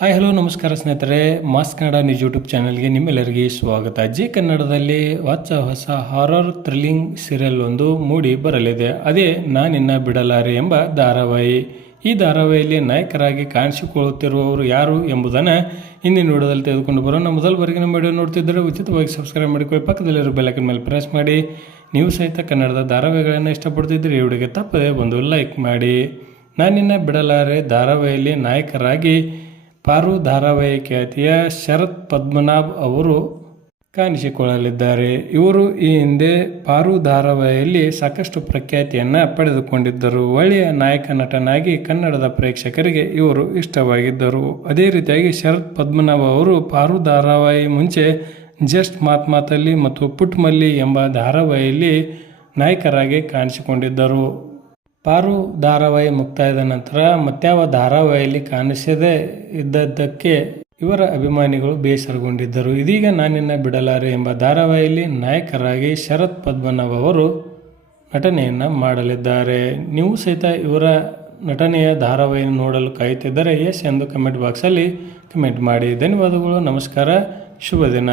Hi, hello, ನಮಸ್ಕಾರ ಸ್ನೇಹಿತರೆ. Mass Kannada news YouTube ಚಾನಲ್ಗೆ ನಿಮ್ಮೆಲ್ಲರಿಗೆ ಸ್ವಾಗತ. ಜಿ ಕನ್ನಡದಲ್ಲಿ ಹೊಸ ಹೊಸ ಹಾರರ್ ಥ್ರಿಲ್ಲಿಂಗ್ ಸೀರಿಯಲ್ ಒಂದು ಮೂಡಿ ಬರಲಿದೆ. ಅದೇ ನಾನಿನ್ನ ಬಿಡಲಾರೆ ಎಂಬ ಧಾರಾವಾಹಿ. ಈ ಧಾರಾವಾಹಿಯಲ್ಲಿ ನಾಯಕರಾಗಿ ಕಾಣಿಸಿಕೊಳ್ಳುತ್ತಿರುವವರು ಯಾರು ಎಂಬುದನ್ನು ಹಿಂದಿನ ವಿಡಿಯೋದಲ್ಲಿ ತೆಗೆದುಕೊಂಡು ಬರೋಣ. ಮೊದಲವರೆಗೆ ನಮ್ಮ ವಿಡಿಯೋ ನೋಡ್ತಿದ್ದರೆ ಉಚಿತವಾಗಿ ಸಬ್ಸ್ಕ್ರೈಬ್ ಮಾಡಿಕೊಳ್ಳಿ. ಪಕ್ಕದಲ್ಲಿರೋ ಬೆಲಕನ್ ಮೇಲೆ ಪ್ರೆಸ್ ಮಾಡಿ. ನೀವು ಸಹಿತ ಕನ್ನಡದ ಧಾರಾವಾಹಿಗಳನ್ನು ಇಷ್ಟಪಡ್ತಿದ್ದರೆ ಈ ವಿಡಿಯೋಗೆ ತಪ್ಪದೆ ಒಂದು ಲೈಕ್ ಮಾಡಿ. ನಾನಿನ್ನ ಬಿಡಲಾರೆ ಧಾರಾವಾಹಿಯಲ್ಲಿ ನಾಯಕರಾಗಿ ಪಾರು ಧಾರಾವಾಹಿ ಖ್ಯಾತಿಯ ಶರತ್ ಪದ್ಮನಾಭ್ ಅವರು ಕಾಣಿಸಿಕೊಳ್ಳಲಿದ್ದಾರೆ. ಇವರು ಈ ಹಿಂದೆ ಪಾರು ಧಾರಾವಾಹಿಯಲ್ಲಿ ಸಾಕಷ್ಟು ಪ್ರಖ್ಯಾತಿಯನ್ನು ಪಡೆದುಕೊಂಡಿದ್ದರು. ಒಳ್ಳೆಯ ನಾಯಕ ನಟನಾಗಿ ಕನ್ನಡದ ಪ್ರೇಕ್ಷಕರಿಗೆ ಇವರು ಇಷ್ಟವಾಗಿದ್ದರು. ಅದೇ ರೀತಿಯಾಗಿ ಶರತ್ ಪದ್ಮನಾಭ್ ಅವರು ಪಾರು ಧಾರಾವಾಹಿ ಮುಂಚೆ ಜಸ್ಟ್ ಮಾತ್ಮಾತಲ್ಲಿ ಮತ್ತು ಪುಟ್ಮಲ್ಲಿ ಎಂಬ ಧಾರಾವಾಹಿಯಲ್ಲಿ ನಾಯಕರಾಗಿ ಕಾಣಿಸಿಕೊಂಡಿದ್ದರು. ಪಾರು ಧಾರಾವಾಹಿ ಮುಕ್ತಾಯದ ನಂತರ ಮತ್ಯಾವ ಧಾರಾವಾಹಿಯಲ್ಲಿ ಕಾಣಿಸದೇ ಇದ್ದದ್ದಕ್ಕೆ ಇವರ ಅಭಿಮಾನಿಗಳು ಬೇಸರಗೊಂಡಿದ್ದರು. ಇದೀಗ ನಾನಿನ್ನ ಬಿಡಲಾರೆ ಎಂಬ ಧಾರಾವಾಹಿಯಲ್ಲಿ ನಾಯಕರಾಗಿ ಶರತ್ ಪದ್ಮನಾಭ್ ಅವರು ನಟನೆಯನ್ನು ಮಾಡಲಿದ್ದಾರೆ. ನೀವು ಸಹಿತ ಇವರ ನಟನೆಯ ಧಾರಾವಾಹಿಯನ್ನು ನೋಡಲು ಕಾಯುತ್ತಿದ್ದರೆ ಎಸ್ ಎಂದು ಕಮೆಂಟ್ ಬಾಕ್ಸಲ್ಲಿ ಕಮೆಂಟ್ ಮಾಡಿ. ಧನ್ಯವಾದಗಳು, ನಮಸ್ಕಾರ, ಶುಭ ದಿನ.